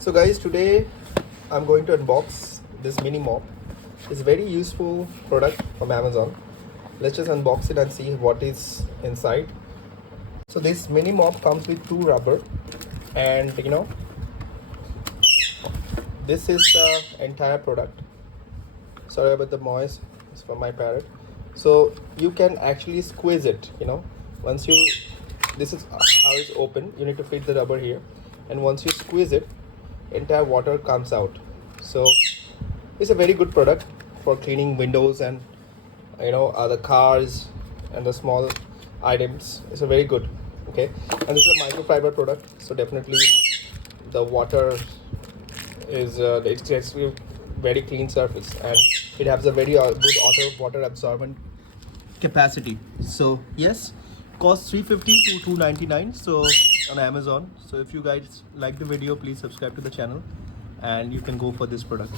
So guys, today I'm going to unbox this mini mop. It's a very useful product from Amazon. Let's just unbox it and see what is inside. So this mini mop comes with two rubber, and this is the entire product. Sorry about the noise, it's from my parrot. So you can actually squeeze it, once you, this is how it's open. You need to fit the rubber here, and once you squeeze it, entire water comes out. So it's a very good product for cleaning windows and the cars and the small items. It's a very good. Okay, and this is a microfiber product, so definitely the water is it's actually very clean surface, and it has a very good water absorbent capacity. So yes, costs 350 to 299 so on Amazon. So if you guys like the video, please subscribe to the channel and you can go for this product.